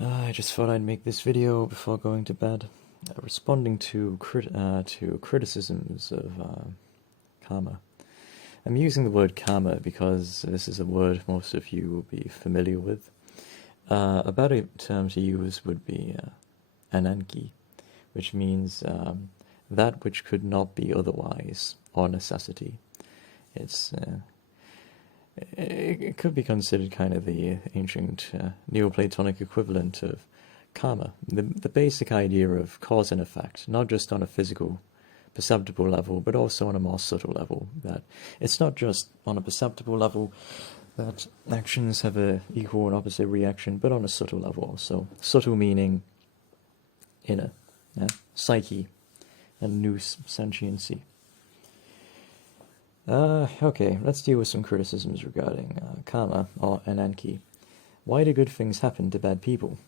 I just thought I'd make this video before going to bed, responding to criticisms of karma. I'm using the word karma because this is a word most of you will be familiar with. A better term to use would be Anankē, which means that which could not be otherwise, or necessity. It could be considered kind of the ancient Neoplatonic equivalent of karma, the basic idea of cause and effect, not just on a physical, perceptible level, but also on a more subtle level. That it's not just on a perceptible level that actions have a equal and opposite reaction, but on a subtle level also. Subtle meaning inner, psyche, and nous sentiency. Okay, let's deal with some criticisms regarding karma, or Anankē. Why do good things happen to bad people?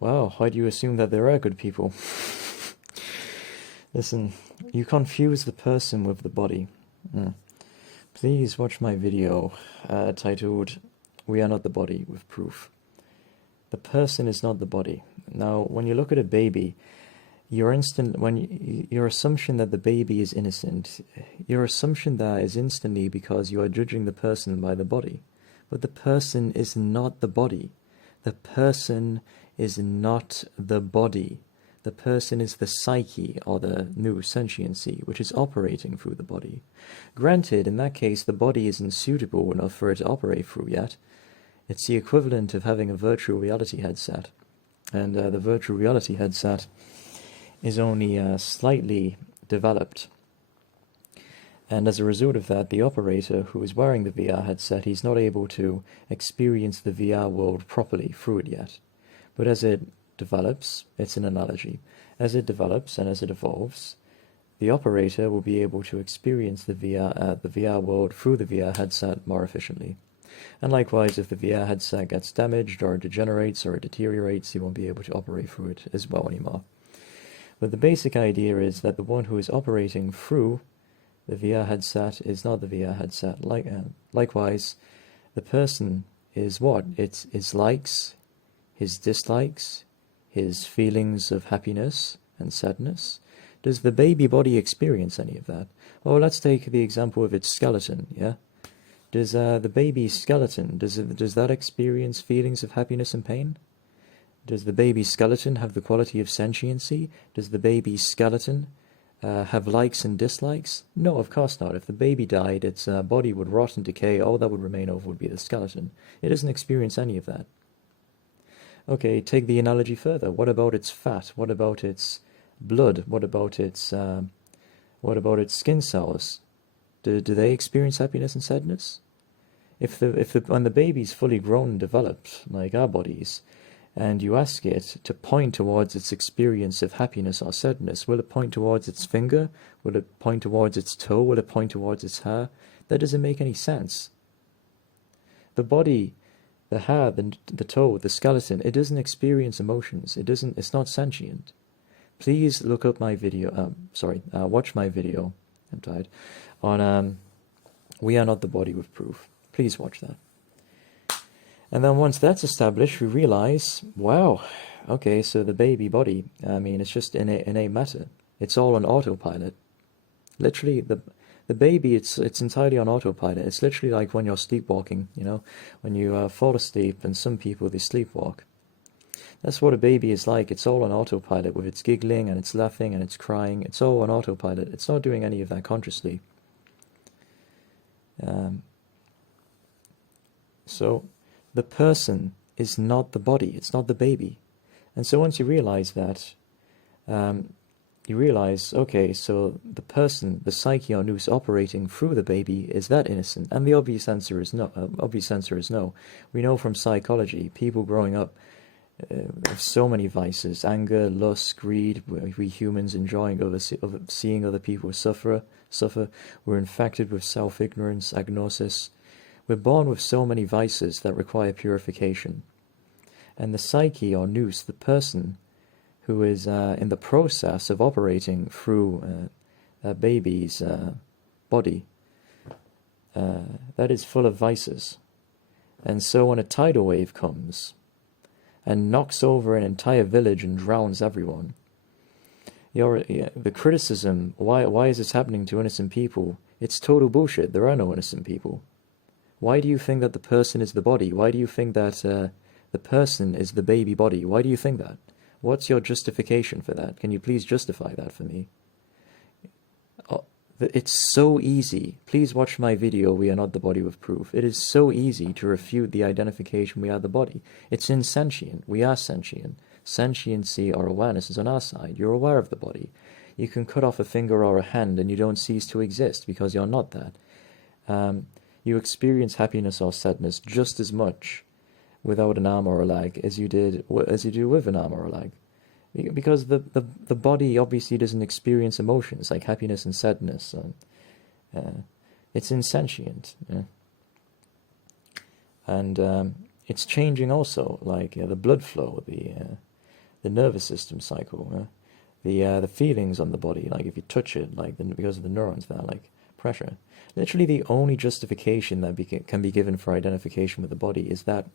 Well, why do you assume that there are good people? Listen, you confuse the person with the body. Please watch my video titled, "We Are Not the Body," with proof. The person is not the body. Now, when you look at a baby, your assumption that the baby is innocent, your assumption there is instantly because you are judging the person by the body. But the person is not the body. The person is not the body. The person is the psyche, or the nous sentiency, which is operating through the body. Granted, in that case, the body isn't suitable enough for it to operate through yet. It's the equivalent of having a virtual reality headset. And the virtual reality headset is only slightly developed. And as a result of that, the operator who is wearing the VR headset, he's not able to experience the VR world properly through it yet. But as it develops, it's an analogy, as it develops and as it evolves, the operator will be able to experience the VR world through the VR headset more efficiently. And likewise, if the VR headset gets damaged or it degenerates or it deteriorates, he won't be able to operate through it as well anymore. But the basic idea is that the one who is operating through the VR headset is not the VR headset. Likewise, the person is what? It's his likes, his dislikes, his feelings of happiness and sadness. Does the baby body experience any of that? Well, let's take the example of its skeleton, yeah? Does the baby skeleton, does that experience feelings of happiness and pain? Does the baby skeleton have the quality of sentiency? Does the baby skeleton have likes and dislikes? No, of course not. If the baby died, its body would rot and decay. All that would remain over would be the skeleton. It doesn't experience any of that. Okay, take the analogy further. What about its fat? What about its blood? What about its skin cells? Do they experience happiness and sadness? When the baby's fully grown and developed, like our bodies, and you ask it to point towards its experience of happiness or sadness, will it point towards its finger? Will it point towards its toe? Will it point towards its hair? That doesn't make any sense. The body, the hair, the toe, the skeleton, it doesn't experience emotions. It's not sentient. Please look up my video, watch my video, I'm tired, on We Are Not the Body with Proof. Please watch that. And then once that's established, we realize, wow, okay, so the baby body, it's just innate matter. It's all on autopilot. Literally, the baby, it's entirely on autopilot. It's literally like when you're sleepwalking, when you fall asleep, and some people, they sleepwalk. That's what a baby is like. It's all on autopilot, with its giggling and its laughing and its crying. It's all on autopilot. It's not doing any of that consciously. So the person is not the body. It's not the baby. And so once you realize that, you realize, okay, so the person, the psyche or nous operating through the baby, is that innocent? And the obvious answer is no. We know from psychology, people growing up have so many vices: anger, lust, greed. We humans enjoying seeing other people suffer. We're infected with self-ignorance, agnosis. We're born with so many vices that require purification. And the psyche or nous, the person who is in the process of operating through a baby's body, that is full of vices. And so when a tidal wave comes, and knocks over an entire village and drowns everyone. The criticism, why is this happening to innocent people? It's total bullshit. There are no innocent people. Why do you think that the person is the body? Why do you think that the person is the baby body? Why do you think that? What's your justification for that? Can you please justify that for me? It's so easy. Please watch my video, We Are Not the Body with Proof. It is so easy to refute the identification we are the body. It's insentient. We are sentient. Sentiency or awareness is on our side. You're aware of the body. You can cut off a finger or a hand and you don't cease to exist because you're not that. You experience happiness or sadness just as much without an arm or a leg as you do with an arm or a leg. Because the body obviously doesn't experience emotions like happiness and sadness. It's insentient. And it's changing also, like the blood flow, the nervous system cycle, the feelings on the body, like if you touch it, like because of the neurons there, like pressure. Literally the only justification that can be given for identification with the body is that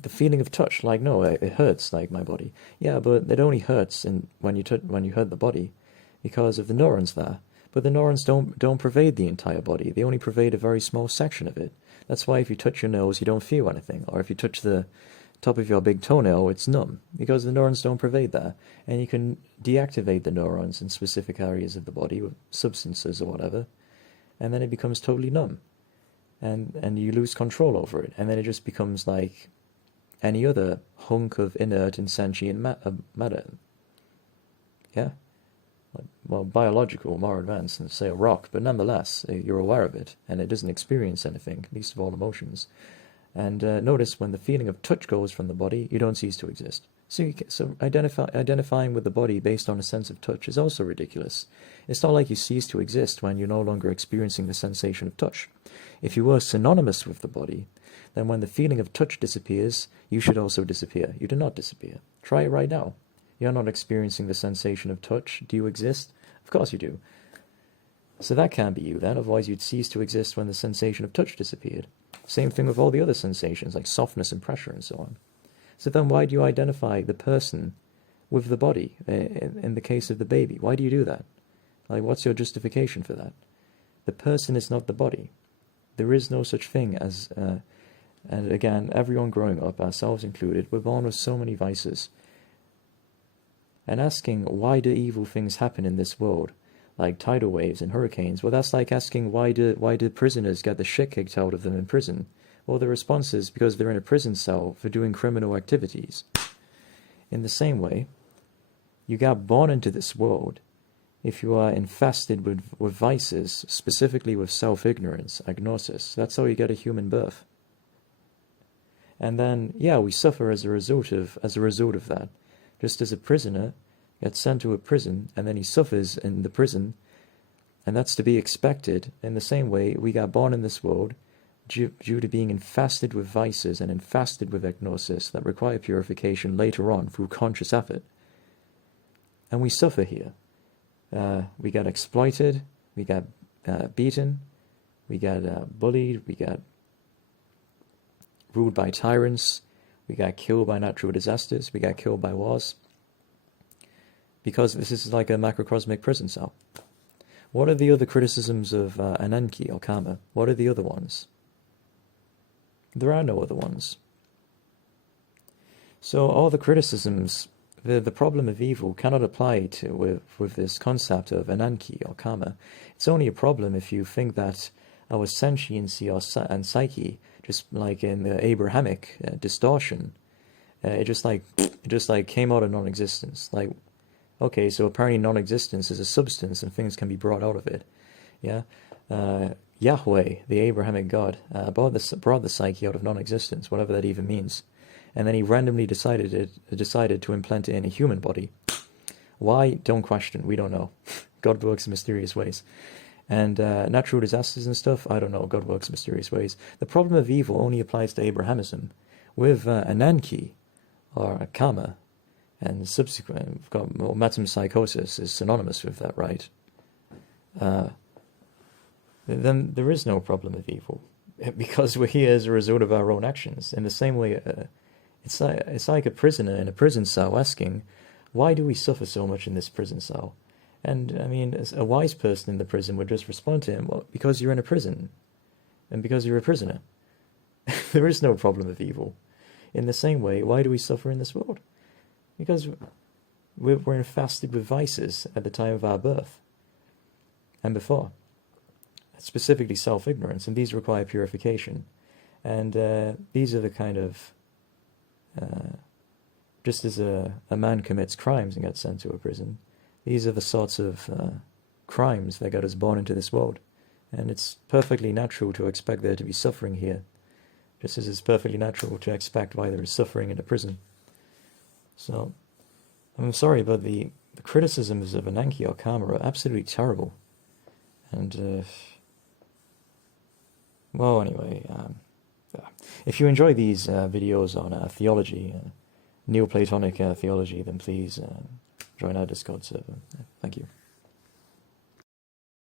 the feeling of touch, like, no, it hurts, like my body. Yeah, but it only hurts when you hurt the body because of the neurons there. But the neurons don't pervade the entire body. They only pervade a very small section of it. That's why if you touch your nose, you don't feel anything. Or if you touch the top of your big toenail, it's numb because the neurons don't pervade there. And you can deactivate the neurons in specific areas of the body with substances or whatever, and then it becomes totally numb. And you lose control over it. And then it just becomes like any other hunk of inert insentient matter. Yeah? Well, biological, more advanced than, say, a rock, but nonetheless, you're aware of it, and it doesn't experience anything, least of all emotions. And notice when the feeling of touch goes from the body, you don't cease to exist. So identifying with the body based on a sense of touch is also ridiculous. It's not like you cease to exist when you're no longer experiencing the sensation of touch. If you were synonymous with the body, then when the feeling of touch disappears, you should also disappear. You do not disappear. Try it right now. You're not experiencing the sensation of touch. Do you exist? Of course you do. So that can't be you then, otherwise you'd cease to exist when the sensation of touch disappeared. Same thing with all the other sensations, like softness and pressure and so on. So then why do you identify the person with the body in the case of the baby? Why do you do that? Like, what's your justification for that? The person is not the body. There is no such thing as... and again, everyone growing up, ourselves included, we're born with so many vices. And asking, why do evil things happen in this world, like tidal waves and hurricanes? Well, that's like asking, why do prisoners get the shit kicked out of them in prison? Well, the response is because they're in a prison cell for doing criminal activities. In the same way, you got born into this world if you are infested with vices, specifically with self-ignorance, agnosis. That's how you get a human birth. And then, yeah, we suffer as a result of that. Just as a prisoner gets sent to a prison, and then he suffers in the prison, and that's to be expected. In the same way, we got born in this world due to being infested with vices and infested with agnosis that require purification later on through conscious effort. And we suffer here. We got exploited, we got beaten, we got bullied, we got ruled by tyrants, we got killed by natural disasters, we got killed by wars, because this is like a macrocosmic prison cell. What are the other criticisms of Anankē or karma? What are the other ones? There are no other ones. So all the criticisms, the problem of evil cannot apply to with this concept of Anankē or karma. It's only a problem if you think that our sentiency and psyche, just like in the Abrahamic distortion, it just came out of non-existence. Like, okay, so apparently non-existence is a substance and things can be brought out of it. Yeah, Yahweh, the Abrahamic God, brought the psyche out of non-existence, whatever that even means, and then he randomly decided to implant it in a human body. Why? Don't question. We don't know. God works in mysterious ways. And natural disasters and stuff, I don't know. God works in mysterious ways. The problem of evil only applies to Abrahamism. With Anankē, or karma, and subsequent, we've got metempsychosis is synonymous with that, right? Then there is no problem of evil, because we're here as a result of our own actions. In the same way, It's like a prisoner in a prison cell asking, why do we suffer so much in this prison cell? And, I mean, as a wise person in the prison would just respond to him, well, because you're in a prison, and because you're a prisoner. There is no problem of evil. In the same way, why do we suffer in this world? Because we're infested with vices at the time of our birth, and before. Specifically self-ignorance, and these require purification. And these are the kind of... just as a man commits crimes and gets sent to a prison, these are the sorts of crimes that got us born into this world. And it's perfectly natural to expect there to be suffering here, just as it's perfectly natural to expect why there is suffering in a prison. So, I'm sorry, but the criticisms of Anankē or karma are absolutely terrible. And, well, anyway, if you enjoy these videos on theology, Neoplatonic theology, then please join our Discord server. Thank you.